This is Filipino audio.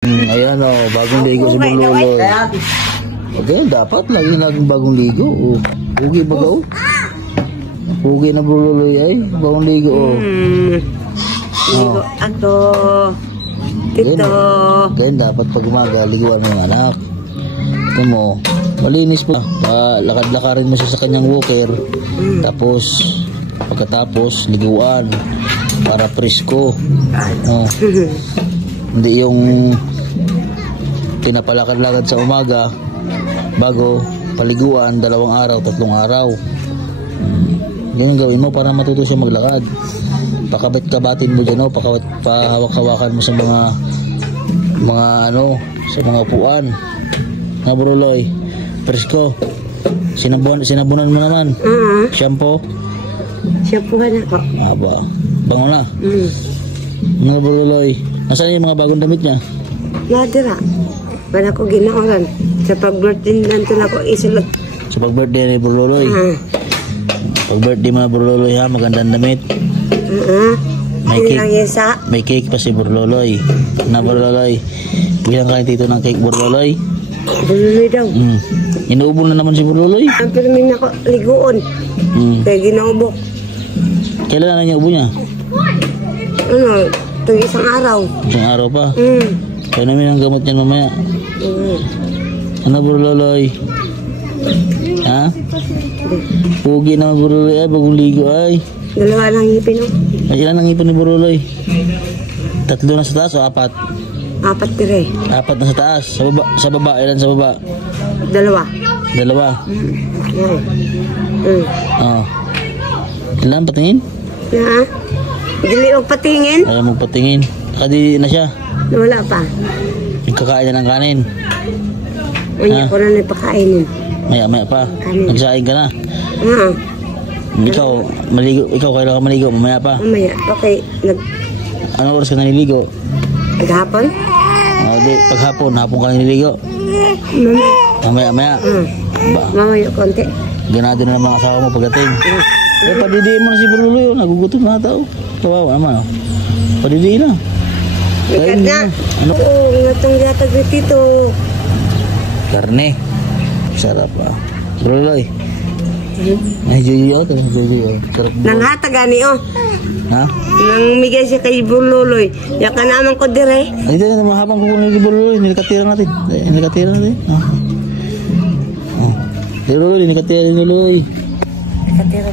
Ayan o, bagong ligo si Burluloy. Okay, dapat laging bagong ligo. Pugi ba gaw? Pugi na Burluloy ay, bagong ligo o. Ligo ato. Tito. Ganyan dapat pag umaga, liguan mo yung anak. Ito mo, malinis po. Lakad-lakarin mo siya sa kanyang walker. Tapos, pagkatapos, liguan. Para presko. Hindi yung pinapalakad-lakad sa umaga bago paliguan 2 araw, 3 araw. Yun yung gawin mo para matuto siya maglakad. Pakabit-kabatin mo dyan, pahawak-hawakan mo sa mga sa mga upuan. Mga Burluloy, presko. Sinabunan mo naman. Shampoo? Shampoohan ako. Aba, bango na. Mga Burluloy, nasaan yung mga bagong damit niya? Nadira. Para ko ginaoran. Sa pag-birthday nanto na ko isulot. Sa pag-birthday ni Burluloy. Pag-birthday mga Burluloy ha, magandang damit. May cake pa si Burluloy. Na Burluloy, bilang kain tito ng cake Burluloy. Burluloy daw. Inuubo na naman si Burluloy. Ang pirmin ako liguon. Kaya ginaubok. Kailan na niya ubo niya? Ito isang araw. Isang araw pa? Kaya namin ang gamot niya mamaya. Ano Burluloy? Ha? Pugi na Burluloy ay, bagong ligo ay. 2 lang ngipin o. Ay, ilan ang ngipin ni Burluloy? 3 na sa taas o 4? 4 tire. 4 na sa taas. Sa baba, ilan sa baba? 2. 2. Ilan patingin? Dili o patingin? Ayaw mo patingin. Kadi na siya. Wala pa. Kakain na ng kanin. Unya ko na napakainin. Maya pa. Nagsaing ka na. Ikaw, kailan ka maligo? Mamaya pa. Mamaya. Okay. Anong oras ka naliligo? Paghapon? Paghapon. Hapon ka naliligo? Mamaya. Mamaya konti. Ganado na ng mga asawa mo pagdating. Padidiin mo na si Burluloy. Nagugutom na tao. Kawawa naman. Padidiin na. Ikat na. Oo, ngatong yatag ni Tito. Karne. Sarap ah. Burluloy. Ay, jojo. Sarap. Nanghatag ani o. Ha? Nang migay siya kay Burluloy. Yaka naman ko dire. Ay, dito na mahabang kukunin ni Burluloy. Nilikatira natin. Burluloy, nilikatira ni Burluloy. Katira